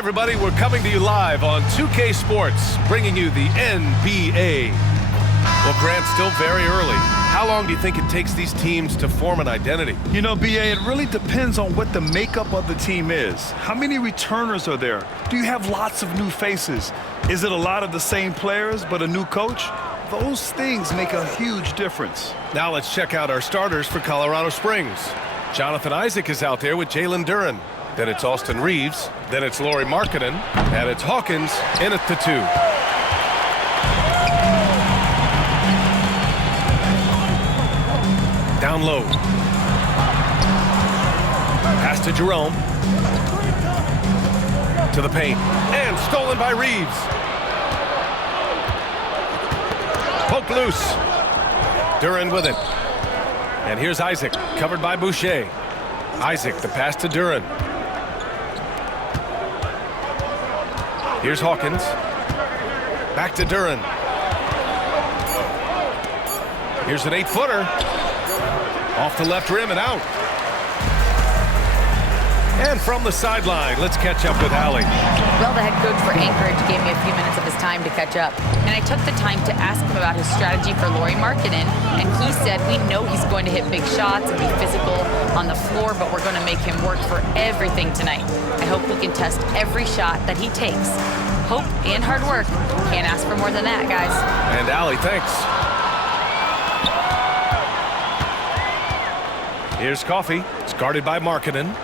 Everybody, we're coming to you live on 2K Sports, bringing you the NBA. Well, Grant, still very early. How long do you think it takes these teams to form an identity? You know, BA, it really depends on what the makeup of the team is. How many returners are there? Do you have lots of new faces? Is it a lot of the same players but a new coach? Those things make a huge difference. Now let's check out our starters for Colorado Springs. Jonathan Isaac is out there with Jalen Duren. Then it's Austin Reeves. Then it's Lauri Markkanen. And it's Hawkins in at the 2. Down low. Pass to Jerome. To the paint. And stolen by Reeves. Poked loose. Duren with it. And here's Isaac, covered by Boucher. Isaac, the pass to Duren. Here's Hawkins. Back to Duren. Here's an 8-footer. Off the left rim and out. And from the sideline, let's catch up with Allie. Well, the head coach for Anchorage gave me a few minutes of his time to catch up. And I took the time to ask him about his strategy for Lauri Markkanen. And he said, we know he's going to hit big shots and be physical on the floor, but we're going to make him work for everything tonight. I hope we can test every shot that he takes. Hope and hard work. Can't ask for more than that, guys. And Allie, thanks. Here's Coffey. It's guarded by Markkanen.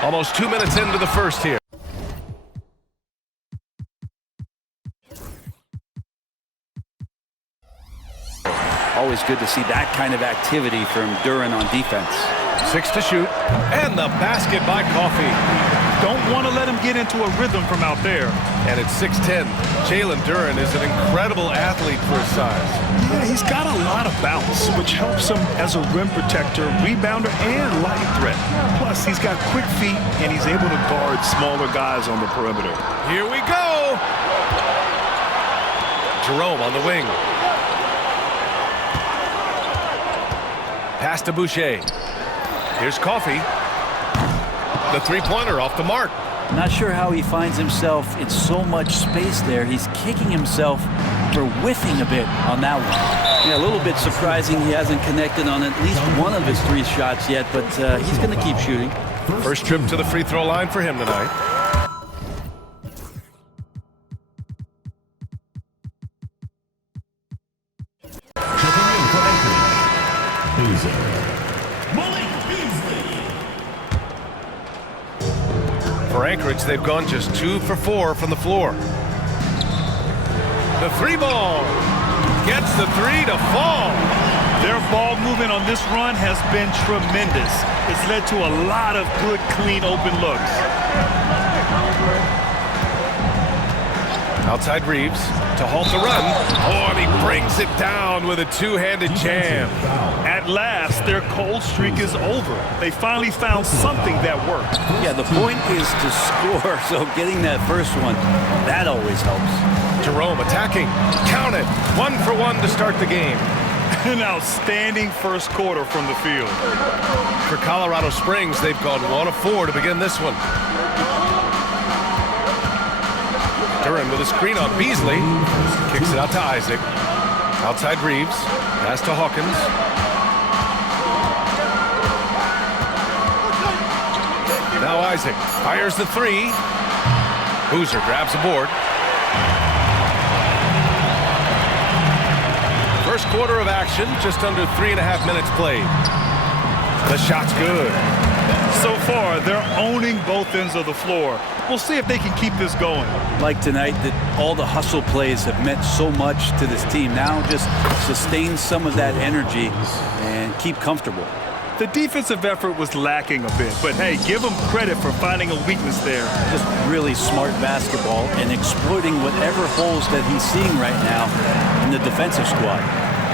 Almost 2 minutes into the first here. Always good to see that kind of activity from Duren on defense. 6 to shoot. And the basket by Coffey. Don't want to let him get into a rhythm from out there. And it's 6'10". Jalen Duren is an incredible athlete for his size. Yeah, he's got a lot of bounce, which helps him as a rim protector, rebounder, and line threat. Plus, he's got quick feet, and he's able to guard smaller guys on the perimeter. Here we go! Jerome on the wing. Pass to Boucher. Here's Coffey. The three-pointer off the mark. Not sure how he finds himself in so much space there. He's kicking himself for whiffing a bit on that one. Yeah, a little bit surprising he hasn't connected on at least one of his 3 shots yet, but he's going to keep shooting. First trip to the free throw line for him tonight. For Anchorage, they've gone just 2 for 4 from the floor. The 3-ball gets the 3 to fall. Their ball movement on this run has been tremendous. It's led to a lot of good, clean, open looks. Outside Reeves to halt the run. Oh, and he brings it down with a 2-handed jam. At last, their cold streak is over. They finally found something that worked. Yeah, the point is to score, so getting that first one, that always helps. Jerome attacking. Count it. 1 for 1 to start the game. An outstanding first quarter from the field. For Colorado Springs, they've gone 1 of 4 to begin this one. Duren with a screen on Beasley. Kicks it out to Isaac. Outside Reeves. Pass to Hawkins. Now Isaac fires the 3. Boozer grabs the board. First quarter of action, just under 3.5 minutes played. The shot's good. So far, they're owning both ends of the floor. We'll see if they can keep this going. Like tonight, that all the hustle plays have meant so much to this team. Now just sustain some of that energy and keep comfortable. The defensive effort was lacking a bit, but hey, give them credit for finding a weakness there. Just really smart basketball and exploiting whatever holes that he's seeing right now in the defensive squad.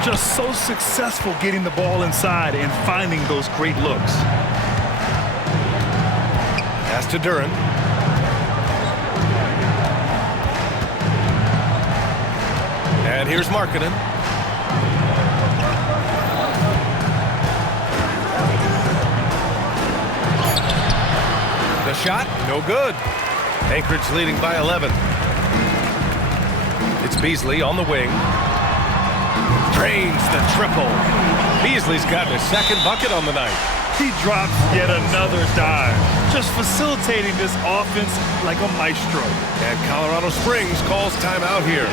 Just so successful getting the ball inside and finding those great looks. Pass to Duren. And here's Markkanen. A shot, no good. Anchorage leading by 11. It's Beasley on the wing. Drains the triple. Beasley's gotten his second bucket on the night. He drops yet another dive, just facilitating this offense like a maestro. And Colorado Springs calls timeout here.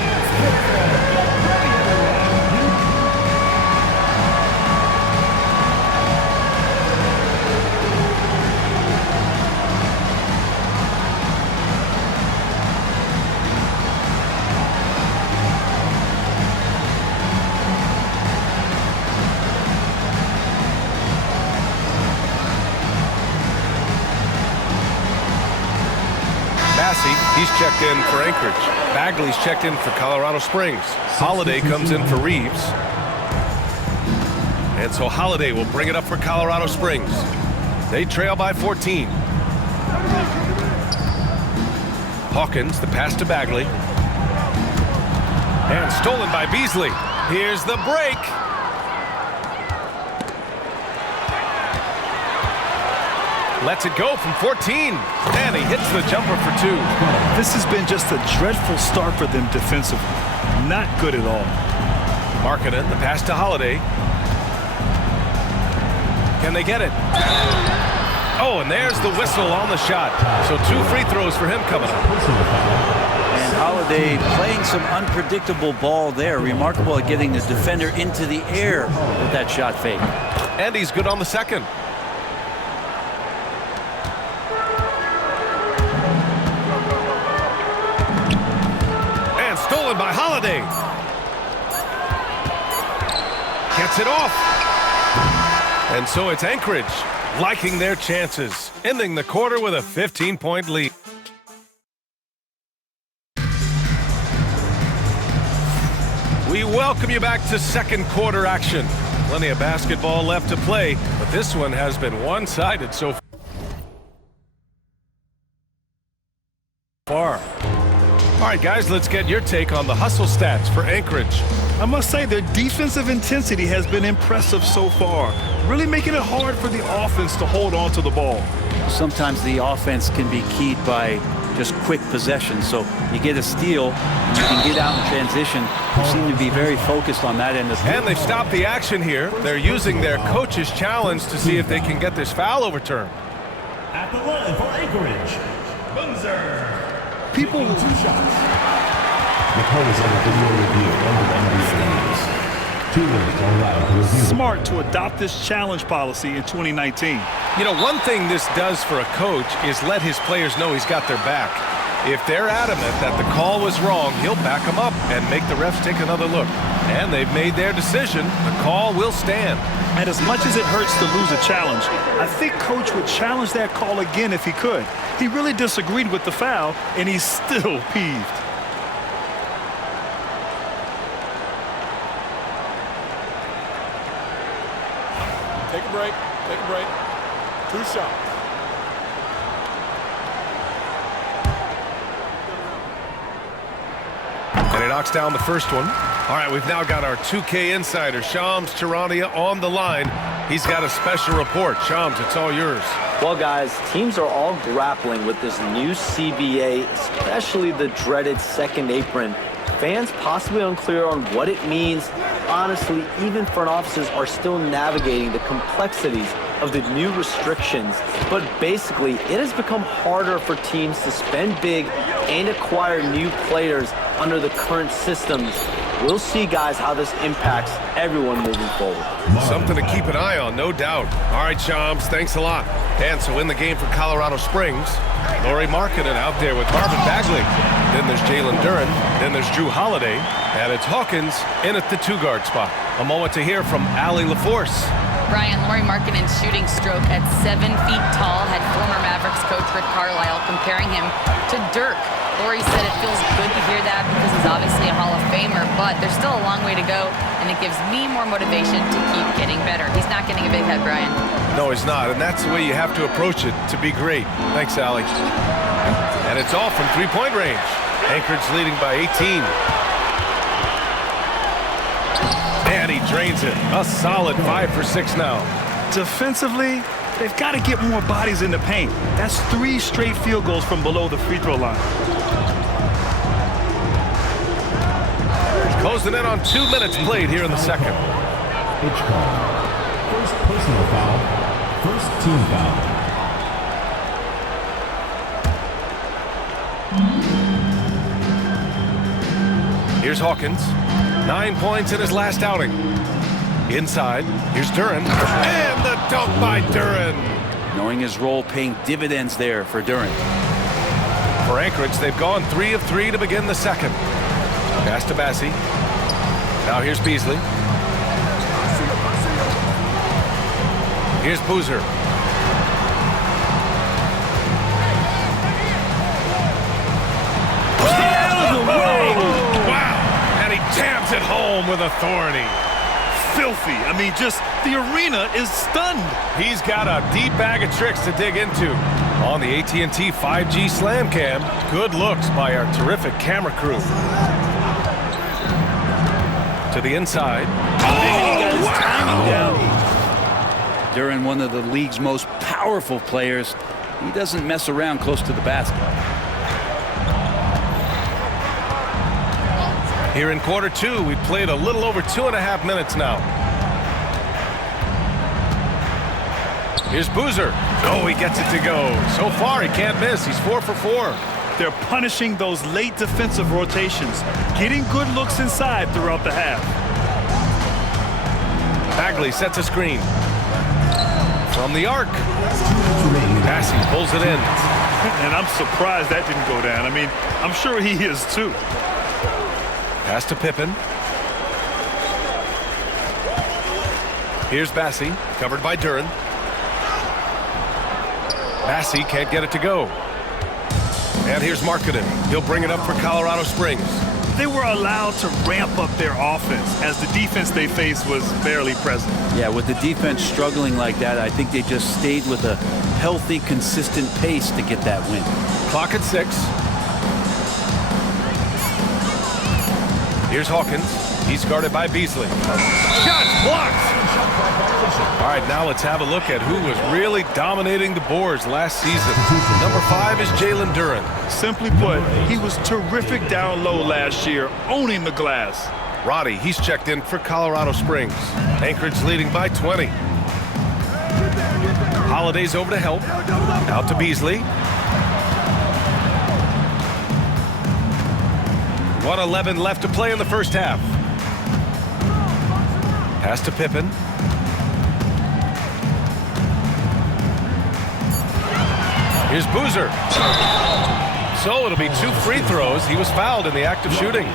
He's checked in for Anchorage. Bagley's checked in for Colorado Springs. Holiday comes in for Reeves. And so Holiday will bring it up for Colorado Springs. They trail by 14. Hawkins, the pass to Bagley. And stolen by Beasley. Here's the break. Lets it go from 14. And he hits the jumper for 2. This has been just a dreadful start for them defensively. Not good at all. Markkanen, the pass to Holiday. Can they get it? Oh, and there's the whistle on the shot. So 2 free throws for him coming up. And Holiday playing some unpredictable ball there. Remarkable at getting the defender into the air with that shot fake. And he's good on the second. Stolen by Holiday. Gets it off. And so it's Anchorage liking their chances, ending the quarter with a 15-point lead. We welcome you back to second quarter action. Plenty of basketball left to play, but this one has been one-sided so far. All right, guys, let's get your take on the hustle stats for Anchorage. I must say their defensive intensity has been impressive so far, really making it hard for the offense to hold on to the ball. Sometimes the offense can be keyed by just quick possession. So you get a steal, you can get out in transition. They seem to be very focused on that end of the field. And they've stopped the action here. They're using their coach's challenge to see if they can get this foul overturned. At the line for Anchorage, Boozer. People 2 shots. The players on the video review under the NBA rules. 2 minutes are allowed to review. Smart to adopt this challenge policy in 2019. You know, one thing this does for a coach is let his players know he's got their back. If they're adamant that the call was wrong, he'll back them up and make the refs take another look. And they've made their decision. The call will stand. And as much as it hurts to lose a challenge, I think Coach would challenge that call again if he could. He really disagreed with the foul, and he's still peeved. Take a break. Take a break. 2 shots. And he knocks down the first one. All right, we've now got our 2K insider, Shams Charania, on the line. He's got a special report. Shams, it's all yours. Well, guys, teams are all grappling with this new CBA, especially the dreaded second apron. Fans possibly unclear on what it means. Honestly, even front offices are still navigating the complexities of the new restrictions. But basically, it has become harder for teams to spend big and acquire new players under the current systems. We'll see, guys, how this impacts everyone moving forward. Something to keep an eye on, no doubt. All right, Shams, thanks a lot. And so in the game for Colorado Springs, Lauri Markkanen out there with Marvin Bagley. Then there's Jalen Duren. Then there's Jrue Holiday. And it's Hawkins in at the 2-guard spot. A moment to hear from Allie LaForce. Brian, Lauri Markkanen's shooting stroke at 7 feet tall had former Mavericks coach Rick Carlisle comparing him to Dirk. Lauri said it feels good to hear that because he's obviously a Hall of Famer, but there's still a long way to go, and it gives me more motivation to keep getting better. He's not getting a big head, Brian. No, he's not, and that's the way you have to approach it to be great. Thanks, Allie. And it's all from three-point range. Anchorage leading by 18. And he drains it. A solid 5 for 6 now. Defensively, They've got to get more bodies in the paint. That's 3 straight field goals from below the free throw line. Closing in on 2 minutes played here in the second. H call. First personal foul. First team foul. Here's Hawkins. 9 points in his last outing. Inside, here's Duren. And the dunk by Duren. Knowing his role paying dividends there for Duren. For Anchorage, they've gone 3 of 3 to begin the second. Pass to Bassey. Now here's Beasley. Here's Boozer. Wow! And he jams it home with authority. Filthy. I mean, just the arena is stunned. He's got a deep bag of tricks to dig into. On the AT&T 5G Slam Cam, good looks by our terrific camera crew. To the inside. Oh, wow! Duren, one of the league's most powerful players. He doesn't mess around close to the basket. Here in quarter 2, we've played a little over 2.5 minutes now. Here's Boozer. Oh, he gets it to go. So far, he can't miss. He's 4 for 4. They're punishing those late defensive rotations, getting good looks inside throughout the half. Bagley sets a screen. From the arc. Bassey pulls it in. And I'm surprised that didn't go down. I mean, I'm sure he is too. Pass to Pippen. Here's Bassey, covered by Duren. Bassey can't get it to go. And here's Markkanen. He'll bring it up for Colorado Springs. They were allowed to ramp up their offense as the defense they faced was barely present. Yeah, with the defense struggling like that, I think they just stayed with a healthy, consistent pace to get that win. Clock at 6. Here's Hawkins. He's guarded by Beasley. Shots blocked! All right, now let's have a look at who was really dominating the boards last season. Number 5 is Jalen Duren. Simply put, he was terrific down low last year, owning the glass. Roddy, he's checked in for Colorado Springs. Anchorage leading by 20. Holiday's over to help. Out to Beasley. 1:11 left to play in the first half. Pass to Pippen. Here's Boozer. So it'll be 2 free throws. He was fouled in the act of shooting.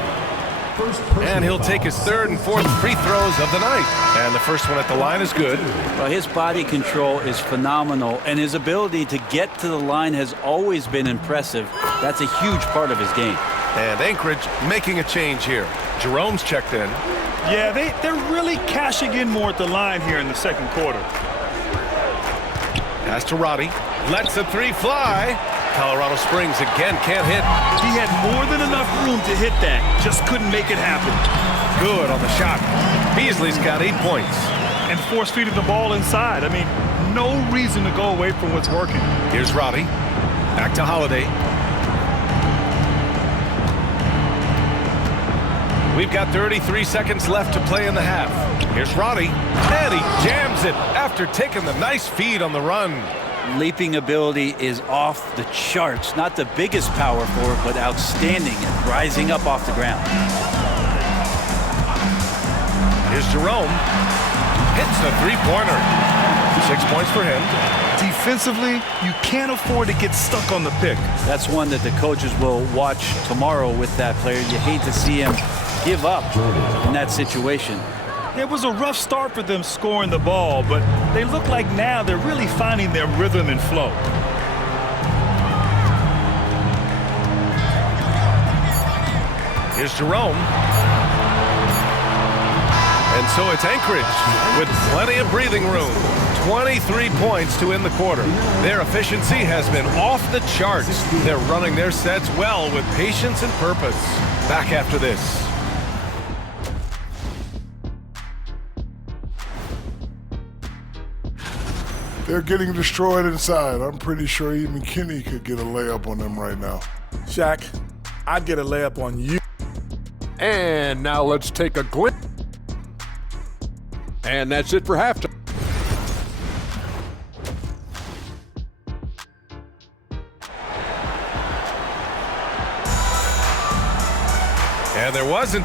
And he'll take his 3rd and 4th free throws of the night. And the first one at the line is good. Well, his body control is phenomenal, and his ability to get to the line has always been impressive. That's a huge part of his game. And Anchorage making a change here. Jerome's checked in. Yeah, they're really cashing in more at the line here in the second quarter. Pass to Roddy. Lets the 3 fly. Colorado Springs again can't hit. He had more than enough room to hit that. Just couldn't make it happen. Good on the shot. Beasley's got 8 points. And force-feeding the ball inside. I mean, no reason to go away from what's working. Here's Roddy. Back to Holiday. We've got 33 seconds left to play in the half. Here's Roddy. And he jams it after taking the nice feed on the run. Leaping ability is off the charts. Not the biggest power forward, but outstanding at rising up off the ground. Here's Jerome. Hits the 3-pointer. 6 points for him. Defensively, you can't afford to get stuck on the pick. That's one that the coaches will watch tomorrow with that player. You hate to see him give up in that situation. It was a rough start for them scoring the ball, but they look like now they're really finding their rhythm and flow. Here's Jerome. And so it's Anchorage with plenty of breathing room. 23 points to end the quarter. Their efficiency has been off the charts. They're running their sets well with patience and purpose. Back after this. They're getting destroyed inside. I'm pretty sure even Kenny could get a layup on them right now. Shaq, I'd get a layup on you. And now let's take a glimpse. And that's it for halftime. And there wasn't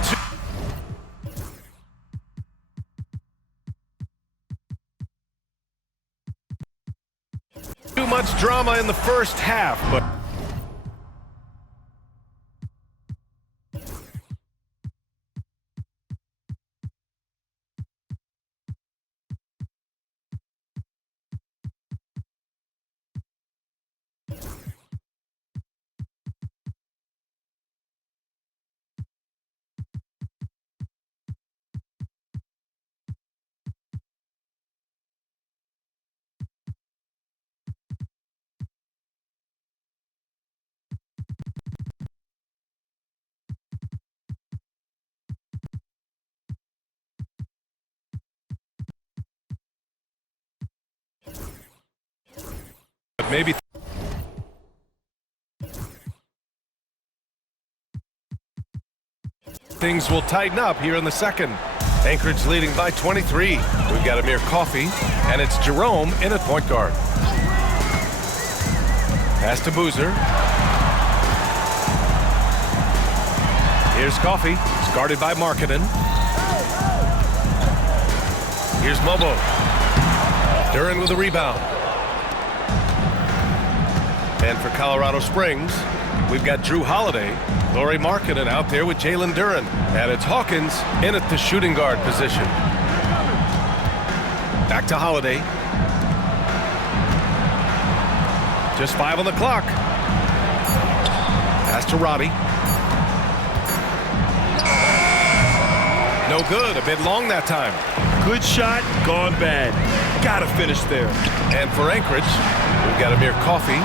too much drama in the first half, but maybe things will tighten up here in the second. Anchorage leading by 23. We've got Amir Coffey, and it's Jerome in at point guard. Pass to Boozer. Here's Coffey. It's guarded by Markkanen. Here's Mobo. Duren with a rebound. And for Colorado Springs, we've got Jrue Holiday, Lauri Markkanen out there with Jalen Duren. And it's Hawkins in at the shooting guard position. Back to Holiday. Just 5 on the clock. Pass to Roddy. No good, a bit long that time. Good shot, gone bad. Gotta finish there. And for Anchorage, we've got Amir Coffey,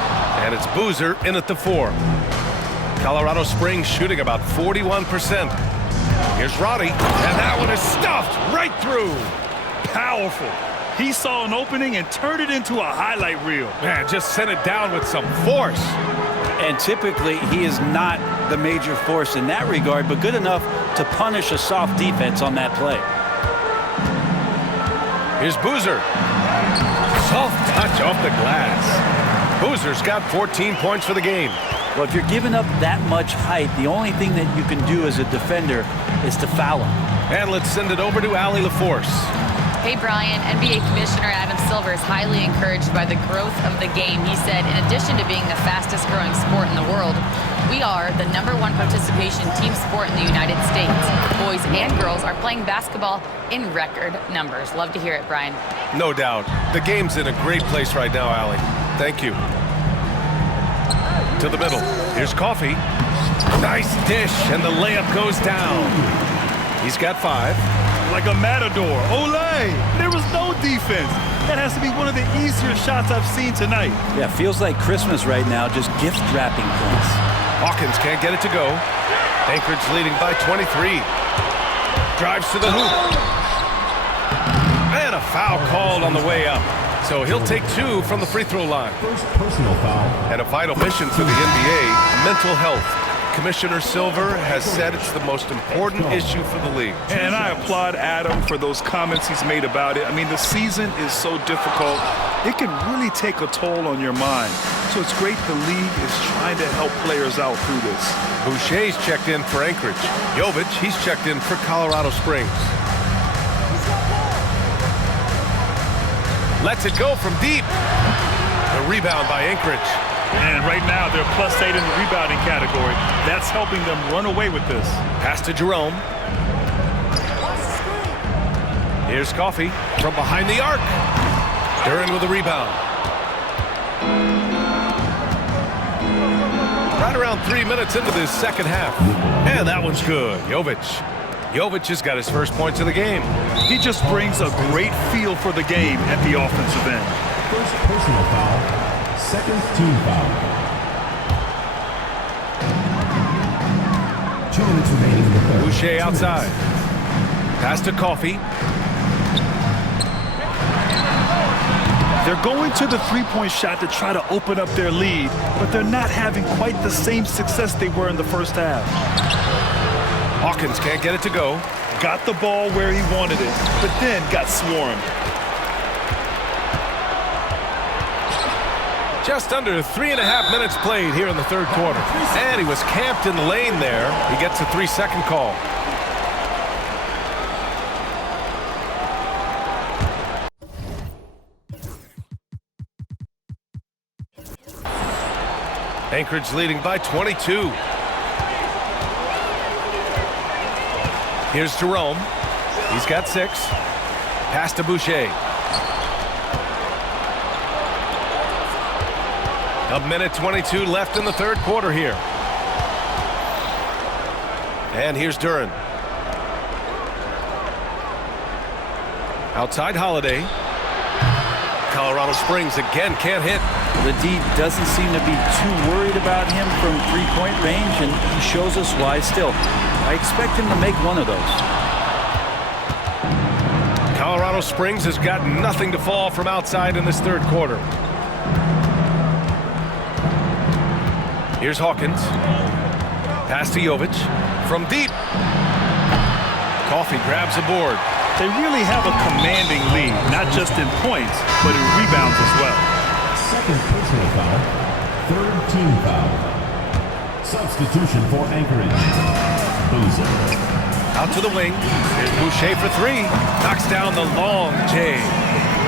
and it's Boozer in at the 4. Colorado Springs shooting about 41%. Here's Roddy, and that one is stuffed right through. Powerful. He saw an opening and turned it into a highlight reel. Man, just sent it down with some force. And typically, he is not the major force in that regard, but good enough to punish a soft defense on that play. Here's Boozer. Soft touch off the glass. Boozer's got 14 points for the game. Well, if you're giving up that much height, the only thing that you can do as a defender is to foul him. And let's send it over to Allie LaForce. Hey, Brian, NBA Commissioner Adam Silver is highly encouraged by the growth of the game. He said, in addition to being the fastest growing sport in the world, we are the #1 participation team sport in the United States. Boys and girls are playing basketball in record numbers. Love to hear it, Brian. No doubt. The game's in a great place right now, Allie. Thank you. To the middle. Here's Coffey. Nice dish, and the layup goes down. He's got 5. Like a matador. Olay! There was no defense. That has to be one of the easier shots I've seen tonight. Yeah, feels like Christmas right now, just gift wrapping points. Hawkins can't get it to go. Anchorage leading by 23. Drives to the hoop. And a foul called on the way up. So he'll take 2 from the free throw line. First personal foul. And a final mission for the NBA, mental health. Commissioner Silver has said it's the most important issue for the league. And I applaud Adam for those comments he's made about it. I mean, the season is so difficult. It can really take a toll on your mind. So it's great the league is trying to help players out through this. Boucher's checked in for Anchorage. Jovic, he's checked in for Colorado Springs. Lets it go from deep. The rebound by Anchorage. And right now, they're +8 in the rebounding category. That's helping them run away with this. Pass to Jerome. Here's Coffey from behind the arc. Duren with a rebound. Right around 3 minutes into this second half. And that one's good. Jovic. Jovic has got his first points of the game. He just brings a great feel for the game at the offensive end. First personal foul. Second team foul. 2 minutes remaining in the third. Boucher outside. Pass to Coffey. They're going to the three-point shot to try to open up their lead, but they're not having quite the same success they were in the first half. Hawkins can't get it to go. Got the ball where he wanted it, but then got swarmed. Just under 3.5 minutes played here in the third quarter. And he was camped in the lane there. He gets a 3-second call. Anchorage leading by 22. Here's Jerome. He's got 6. Pass to Boucher. A minute 22 left in the third quarter here. And here's Duren. Outside Holiday. Colorado Springs again can't hit. The D doesn't seem to be too worried about him from three-point range, and he shows us why still. I expect him to make one of those. Colorado Springs has got nothing to fall from outside in this third quarter. Here's Hawkins. Pass to Jovic. From deep. Coffey grabs a board. They really have a commanding lead, not just in points, but in rebounds as well. Second personal foul. Third team foul. Substitution for Anchorage. Boozer. Out to the wing. Here's Boucher for 3. Knocks down the long J.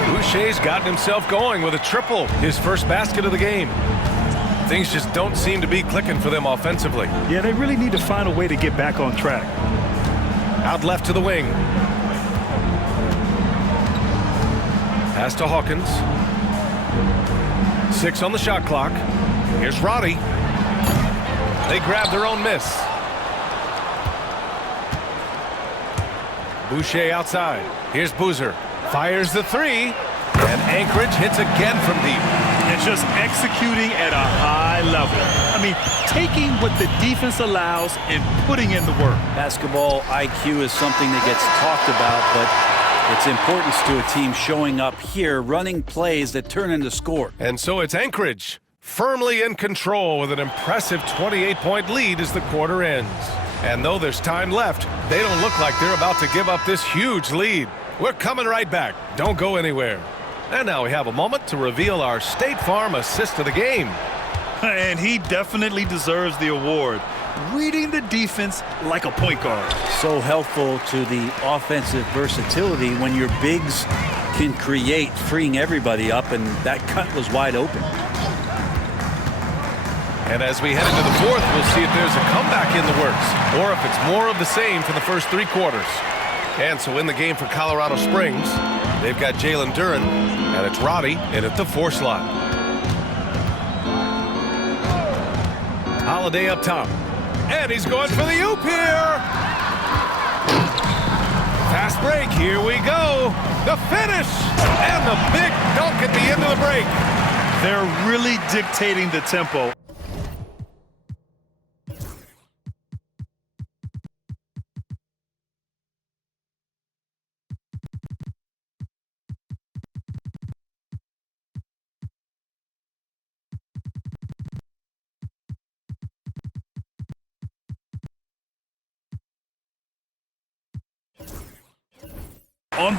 Boucher's gotten himself going with a triple. His first basket of the game. Things just don't seem to be clicking for them offensively. Yeah, they really need to find a way to get back on track. Out left to the wing. Pass to Hawkins. 6 on the shot clock. Here's Roddy. They grab their own miss. Boucher outside. Here's Boozer. Fires the 3. And Anchorage hits again from deep. And just executing at a high level. I mean, taking what the defense allows and putting in the work. Basketball IQ is something that gets talked about, but its importance to a team showing up here, running plays that turn into score. And so it's Anchorage firmly in control with an impressive 28-point lead as the quarter ends. And though there's time left, they don't look like they're about to give up this huge lead. We're coming right back. Don't go anywhere. And now we have a moment to reveal our State Farm assist of the game. And he definitely deserves the award. Reading the defense like a point guard. So helpful to the offensive versatility when your bigs can create, freeing everybody up, and that cut was wide open. And as we head into the fourth, we'll see if there's a comeback in the works or if it's more of the same for the first 3 quarters. And so in the game for Colorado Springs, they've got Jalen Duren, and it's Roddy in at the 4 slot. Holiday up top. And he's going for the oop here. Fast break. Here we go. The finish. And the big dunk at the end of the break. They're really dictating the tempo. On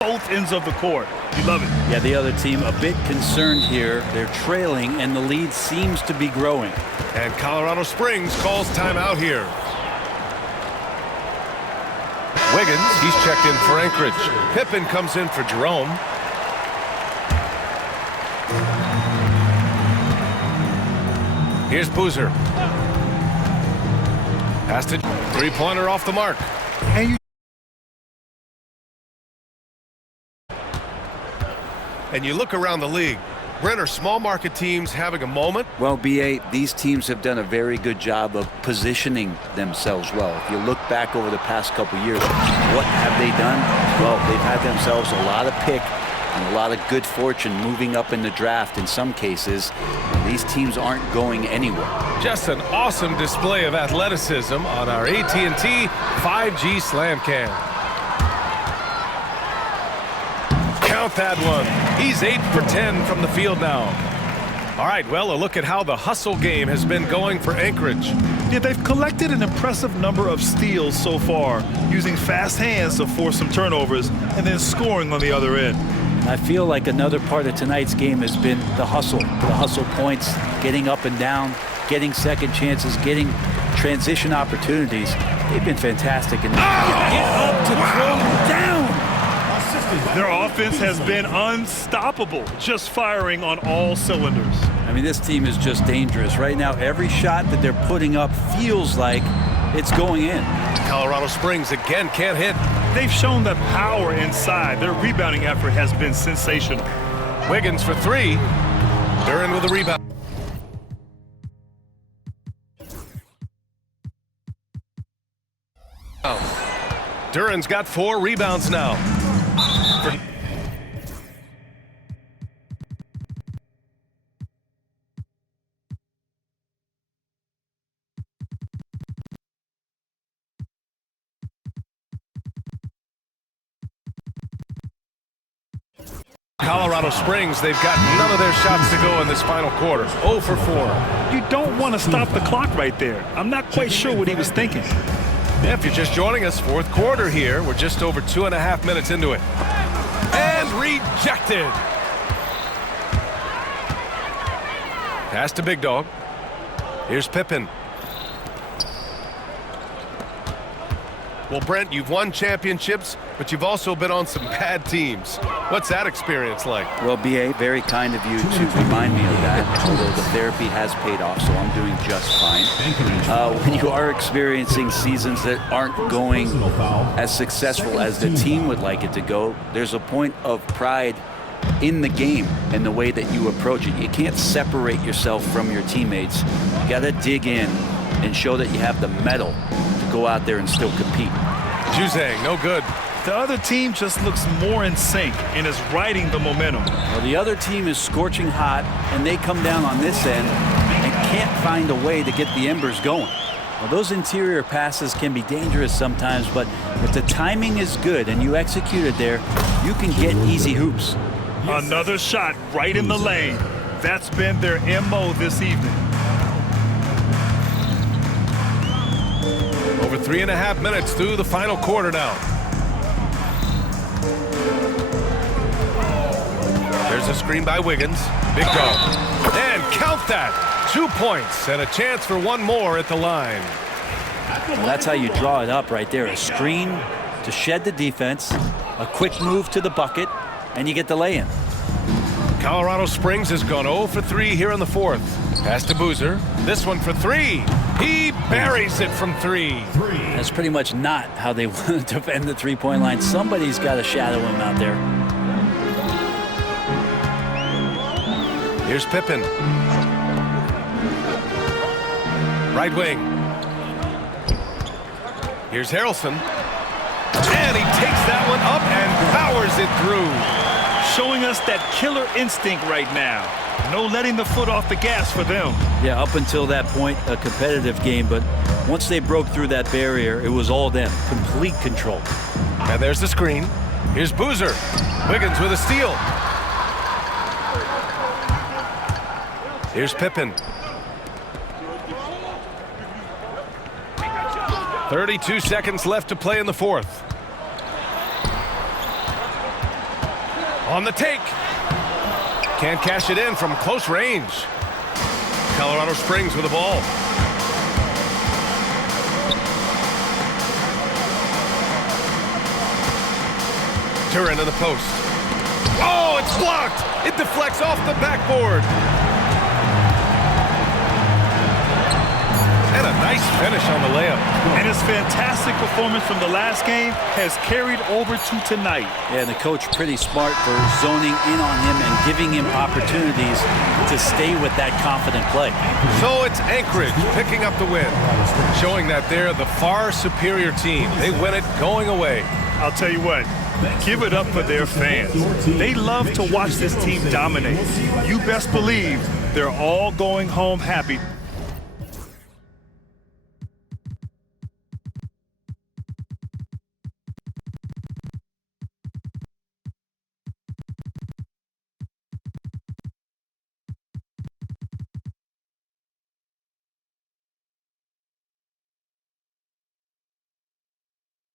both ends of the court. You love it. Yeah, the other team a bit concerned here. They're trailing, and the lead seems to be growing. And Colorado Springs calls timeout here. Wiggins, he's checked in for Anchorage. Pippen comes in for Jerome. Here's Boozer. Pass to 3-pointer off the mark. And you look around the league. Brent, are small market teams having a moment? Well, B.A., these teams have done a very good job of positioning themselves well. If you look back over the past couple years, what have they done? Well, they've had themselves a lot of pick And a lot of good fortune moving up in the draft in some cases. These teams aren't going anywhere. Just an awesome display of athleticism on our AT&T 5G Slam Cam. Count that one. He's 8 for 10 from the field now. All right, well, a look at how the hustle game has been going for Anchorage. Yeah, they've collected an impressive number of steals so far, using fast hands to force some turnovers and then scoring on the other end. I feel like another part of tonight's game has been the hustle points, getting up and down, getting second chances, getting transition opportunities. They've been fantastic. And get up to throw down. Their offense has been unstoppable, just firing on all cylinders. I mean, this team is just dangerous. Right now, every shot that they're putting up feels like it's going in. Colorado Springs again can't hit. They've shown the power inside. Their rebounding effort has been sensational. Wiggins for 3. Duren with a rebound. Duren's got 4 rebounds now. Colorado Springs, they've got none of their shots to go in this final quarter. 0 for 4. You don't want to stop the clock right there. I'm not quite sure what he was thinking. Yeah, if you're just joining us, fourth quarter here. We're just over 2.5 minutes into it. And rejected. Pass to Big Dog. Here's Pippen. Well, Brent, you've won championships, but you've also been on some bad teams. What's that experience like? Well, B.A., very kind of you to remind me of that, although the therapy has paid off, so I'm doing just fine. When you are experiencing seasons that aren't going as successful as the team would like it to go, there's a point of pride in the game and the way that you approach it. You can't separate yourself from your teammates. You got to dig in and show that you have the mettle to go out there and still compete. Juzang, no good. The other team just looks more in sync and is riding the momentum. Well, the other team is scorching hot, and they come down on this end and can't find a way to get the embers going. Well, those interior passes can be dangerous sometimes, but if the timing is good and you execute it there, you can get easy hoops. Another shot right in the lane. That's been their MO this evening. Over 3.5 minutes through the final quarter now. There's a screen by Wiggins. Big Dog. And count that. 2 points and a chance for one more at the line. Well, that's how you draw it up right there. A screen to shed the defense, a quick move to the bucket, and you get the lay-in. Colorado Springs has gone 0 for 3 here in the fourth. Pass to Boozer. This one for 3. He buries it from 3. That's pretty much not how they want to defend the three-point line. Somebody's got to shadow him out there. Here's Pippen. Right wing. Here's Harrelson. And he takes that one up and powers it through. Showing us that killer instinct right now. No letting the foot off the gas for them. Yeah, up until that point, a competitive game, but once they broke through that barrier, it was all them. Complete control. And there's the screen. Here's Boozer. Wiggins with a steal. Here's Pippen. 32 seconds left to play in the fourth. On the take. Can't cash it in from close range. Colorado Springs with the ball. Duren in the post. Oh, it's blocked. It deflects off the backboard. And a nice finish on the layup. And his fantastic performance from the last game has carried over to tonight. Yeah, and the coach pretty smart for zoning in on him and giving him opportunities to stay with that confident play. So it's Anchorage picking up the win, showing that they're the far superior team. They win it going away. I'll tell you what, give it up for their fans. They love to watch this team dominate. You best believe they're all going home happy